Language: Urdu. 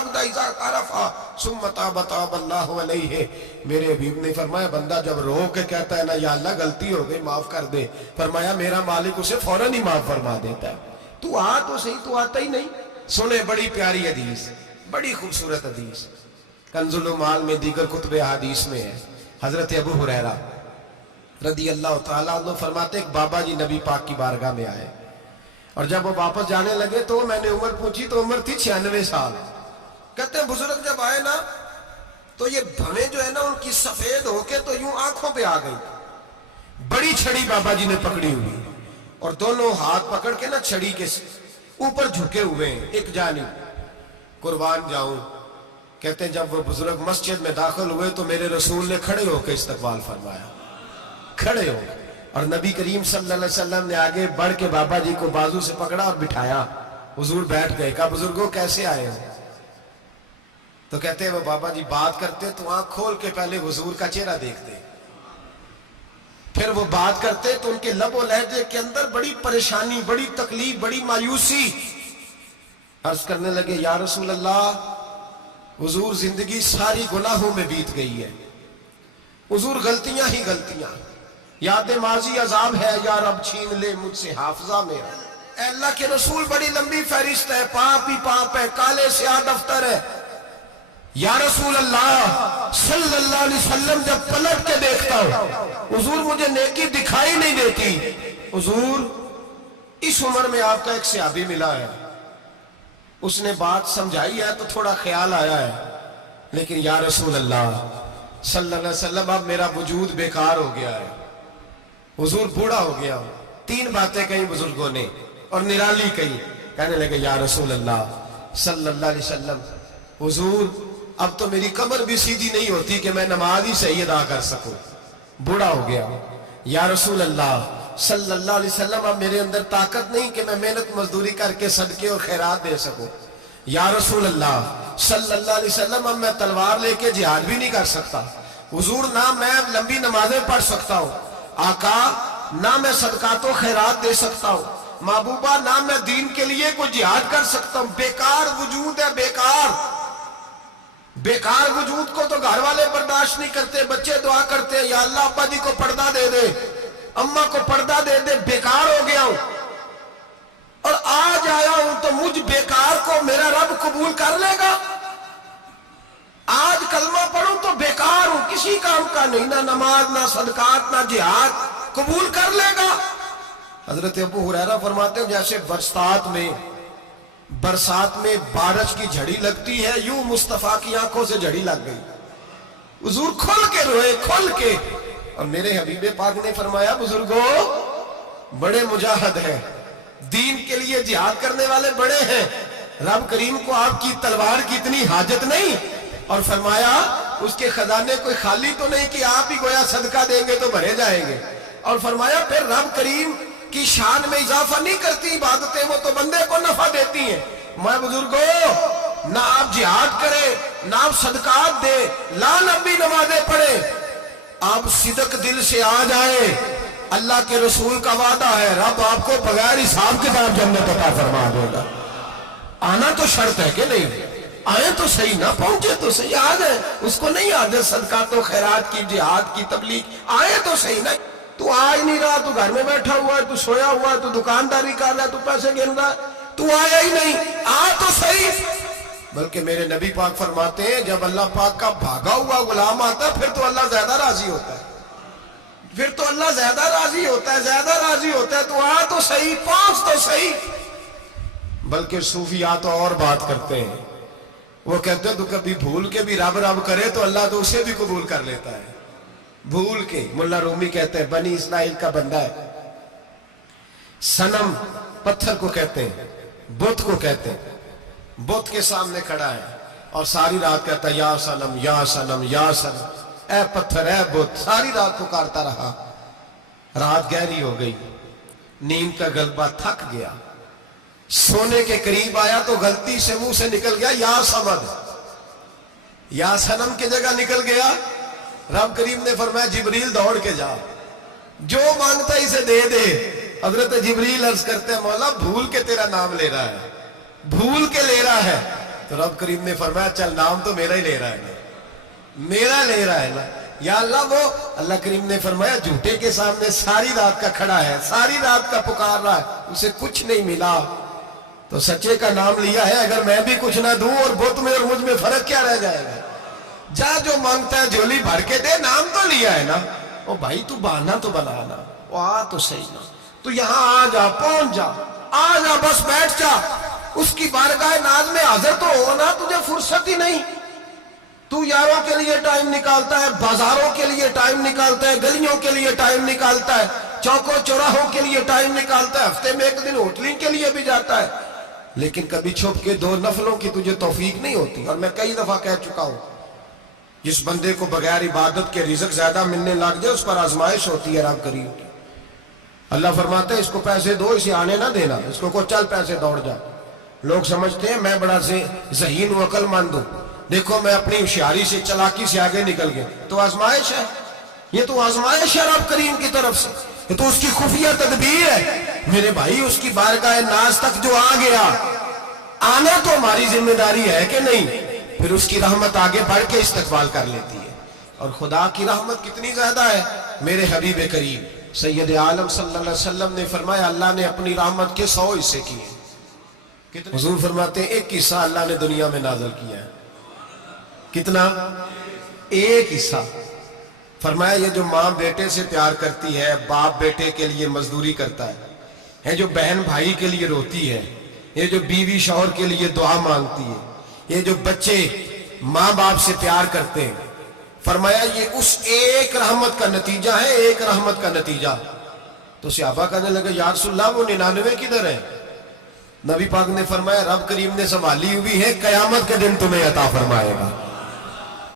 العبد اذا عرفا ثم تاب تاب اللہ علیہ. میرے حبیب نے فرمایا بندہ جب رو کے کہتا ہے نا یا اللہ غلطی ہو گئی معاف کر دے، فرمایا میرا مالک اسے فوراً ہی معاف فرما دیتا ہے. تو آ تو صحیح، تو آتا ہی نہیں. سنے بڑی پیاری حدیث، بڑی خوبصورت حدیث، کنز المال میں دیگر کتب حدیث میں ہے. حضرت ابو ہریرہ رضی اللہ تعالیٰ عنہ فرماتے ایک بابا جی نبی پاک کی بارگاہ میں آئے، اور جب وہ واپس جانے لگے تو میں نے عمر پوچھی تو عمر تھی 96 سال. کہتے ہیں بزرگ جب آئے نا تو یہ بھویں جو ہے نا ان کی سفید ہو کے تو یوں آنکھوں پہ آ گئی. بڑی چھڑی بابا جی نے پکڑی ہوئی اور دونوں ہاتھ پکڑ کے نا چھڑی کے اوپر جھکے ہوئے ہیں ایک جانب. قربان جاؤں، کہتے ہیں جب وہ بزرگ مسجد میں داخل ہوئے تو میرے رسول نے کھڑے ہو کے استقبال فرمایا، کھڑے ہو. اور نبی کریم صلی اللہ علیہ وسلم نے آگے بڑھ کے بابا جی کو بازو سے پکڑا اور بٹھایا. حضور بیٹھ گئے. کہا بزرگوں کیسے آئے ہو؟ تو کہتے ہیں وہ بابا جی بات کرتے تو آنکھ کھول کے پہلے حضور کا چہرہ دیکھتے، پھر وہ بات کرتے تو ان کے لب و لہجے کے اندر بڑی پریشانی، بڑی تکلیف، بڑی مایوسی. عرض کرنے لگے یا رسول اللہ، حضور زندگی ساری گناہوں میں بیت گئی ہے، حضور غلطیاں ہی غلطیاں، یاد ماضی عذاب ہے، یا رب چھین لے مجھ سے حافظہ میرا. اے اللہ کے رسول بڑی لمبی فہرست ہے، پاپ ہی پاپ ہے، کالے سیاہ دفتر ہے. یا رسول اللہ صلی اللہ علیہ وسلم جب پلٹ کے دیکھتا ہوں حضور مجھے نیکی دکھائی نہیں دیتی. حضور اس عمر میں آپ کا ایک صحابی ملا ہے، اس نے بات سمجھائی ہے تو تھوڑا خیال آیا ہے، لیکن یا رسول اللہ صلی اللہ علیہ وسلم اب میرا وجود بیکار ہو گیا ہے، حضور بوڑھا ہو گیا ہوں. 3 باتیں کہیں بزرگوں نے اور نرالی کہیں. کہنے لگے یا رسول اللہ صلی اللہ علیہ وسلم، حضور اب تو میری کمر بھی سیدھی نہیں ہوتی کہ میں نماز ہی صحیح ادا کر سکوں، بوڑھا ہو گیا. یا رسول اللہ صلی اللہ علیہ وسلم اب میرے اندر طاقت نہیں کہ میں محنت مزدوری کر کے صدقے اور خیرات دے سکوں. یا رسول اللہ صلی اللہ علیہ وسلم اب میں تلوار لے کے جہاد بھی نہیں کر سکتا. حضور نہ میں لمبی نمازیں پڑھ سکتا ہوں، آقا نہ میں صدقات و خیرات دے سکتا ہوں، محبوبہ نہ میں دین کے لیے کوئی جہاد کر سکتا ہوں. بیکار وجود ہے، بیکار وجود کو تو گھر والے برداشت نہیں کرتے، بچے دعا کرتے ہیں یا اللہ ابا جی کو پردہ دے دے، اماں کو پردہ دے دے. بیکار ہو گیا ہوں اور آج آیا ہوں تو مجھ بیکار کو میرا رب قبول کر لے گا. آج کلمہ پڑھوں تو بیکار ہوں، کسی کام کا نہیں، نہ نماز نہ صدقات نہ جہاد، قبول کر لے گا. حضرت ابو ہریرہ فرماتے ہیں جیسے برسات میں بارش کی جھڑی لگتی ہے، یوں مصطفیٰ کی آنکھوں سے جھڑی لگ گئی. حضور کھل کے روئے، کھل کے. اور میرے حبیب پاک نے فرمایا بزرگوں بڑے مجاہد ہیں، دین کے لیے جہاد کرنے والے بڑے ہیں، رب کریم کو آپ کی تلوار کی اتنی حاجت نہیں. اور فرمایا اس کے خزانے کوئی خالی تو نہیں کہ آپ ہی گویا صدقہ دیں گے تو بھرے جائیں گے. اور فرمایا پھر رب کریم کی شان میں اضافہ نہیں کرتی عبادتیں، وہ تو بندے کو نفع دیتی ہیں. میں بزرگوں نہ آپ جہاد کرے، نہ آپ صدقات دے، لا لمبی نمازیں پڑھے، آپ صدق دل سے آ جائے، اللہ کے رسول کا وعدہ ہے رب آپ کو بغیر حساب کتاب جنت عطا فرما دے گا. آنا تو شرط ہے کہ نہیں؟ آئے تو صحیح، نہ پہنچے تو صحیح، آ گئے اس کو نہیں آدھے صدقات و خیرات کی، جہاد کی تبلیغ، آئے تو صحیح. نہیں تو آ ہی نہیں رہا، تو گھر میں بیٹھا ہوا ہے، تو سویا ہوا ہے، تو دکانداری کر رہا ہے، تو پیسے گن رہا ہے، تو آیا ہی نہیں، آ تو صحیح. بلکہ میرے نبی پاک فرماتے ہیں جب اللہ پاک کا بھاگا ہوا غلام آتا ہے پھر تو اللہ زیادہ راضی ہوتا ہے، پھر تو اللہ زیادہ راضی ہوتا ہے، زیادہ راضی ہوتا ہے. تو آ تو صحیح، پہنچ تو صحیح. بلکہ صوفیات اور بات کرتے ہیں، وہ کہتے ہیں تو کبھی بھول کے بھی رب رب کرے تو اللہ تو اسے بھی قبول کر لیتا ہے. بھول کے. ملا رومی کہتے ہیں بنی اسرائیل کا بندہ ہے، صنم پتھر کو کہتے ہیں، بت کو کہتے ہیں، بت کے سامنے کھڑا ہے اور ساری رات کہتا ہے یا صنم یا صنم یا صنم، اے پتھر اے بت، ساری رات پکارتا رہا. رات گہری ہو گئی، نیند کا غلبہ، تھک گیا، سونے کے قریب آیا تو غلطی سے منہ سے نکل گیا یا صمد، یا صنم کی جگہ نکل گیا. رب کریم نے فرمایا جبریل دوڑ کے جا، جو مانگتا ہے اسے دے دے. حضرت جبریل عرض کرتے ہیں مولا بھول کے تیرا نام لے رہا ہے، بھول کے لے رہا ہے، تو رب کریم نے فرمایا چل نام تو میرا ہی لے رہا ہے نا، میرا لے رہا ہے نا یا اللہ۔ وہ اللہ کریم نے فرمایا جھوٹے کے سامنے ساری رات کا کھڑا ہے، ساری رات کا پکار رہا ہے، اسے کچھ نہیں ملا، تو سچے کا نام لیا ہے۔ اگر میں بھی کچھ نہ دوں اور بت میں اور مجھ میں فرق کیا رہ جائے گا؟ جا جو مانگتا ہے جھولی بھر کے دے، نام تو لیا ہے نا۔ او بھائی تو بہانا تو بنانا، وہ آ تو صحیح نا، تو یہاں آ جا، پہنچ جا، آ جا، بس بیٹھ جا، اس کی بارگاہ ناز میں حاضر تو ہونا، تجھے فرصت ہی نہیں۔ تو یاروں کے لیے ٹائم نکالتا ہے، بازاروں کے لیے ٹائم نکالتا ہے، گلیوں کے لیے ٹائم نکالتا ہے، چوکوں چوراہوں کے لیے ٹائم نکالتا ہے، ہفتے میں ایک دن ہوٹلنگ کے لیے بھی جاتا ہے، لیکن کبھی چھپ کے 2 نفلوں کی تجھے توفیق نہیں ہوتی۔ اور میں کئی دفعہ کہہ چکا ہوں، جس بندے کو بغیر عبادت کے رزق زیادہ ملنے لگ جائے اس پر آزمائش ہوتی ہے رب کریم کی۔ اللہ فرماتا ہے اس کو پیسے دو، اسے آنے نہ دینا، اس کو چل پیسے دوڑ جا۔ لوگ سمجھتے ہیں میں بڑا ذہین و عقل مند ہوں، دیکھو میں اپنی ہوشیاری سے، چلاکی سے آگے نکل گیا، تو آزمائش ہے، یہ تو آزمائش ہے رب کریم کی طرف سے، یہ تو اس کی خفیہ تدبیر ہے۔ میرے بھائی اس کی بارگاہ ناز تک جو آ گیا، آنا تو ہماری ذمہ داری ہے کہ نہیں؟ پھر اس کی رحمت آگے بڑھ کے استقبال کر لیتی ہے۔ اور خدا کی رحمت کتنی زیادہ ہے، میرے حبیب کریم سید عالم صلی اللہ علیہ وسلم نے فرمایا اللہ نے اپنی رحمت کے 100 حصے کیے۔ حضور فرماتے ہیں ایک حصہ اللہ نے دنیا میں نازل کیا ہے۔ کتنا؟ ایک حصہ۔ فرمایا یہ جو ماں بیٹے سے پیار کرتی ہے، باپ بیٹے کے لیے مزدوری کرتا ہے، جو بہن بھائی کے لیے روتی ہے، یہ جو بیوی شوہر کے لیے دعا مانگتی ہے، یہ جو بچے ماں باپ سے پیار کرتے ہیں، فرمایا یہ اس ایک رحمت کا نتیجہ ہے، ایک رحمت کا نتیجہ۔ تو صحابہ کہنے لگے یا رسول اللہ وہ 99 کدھر ہے؟ نبی پاک نے فرمایا رب کریم نے سنبھالی ہوئی ہے، قیامت کے دن تمہیں عطا فرمائے گا۔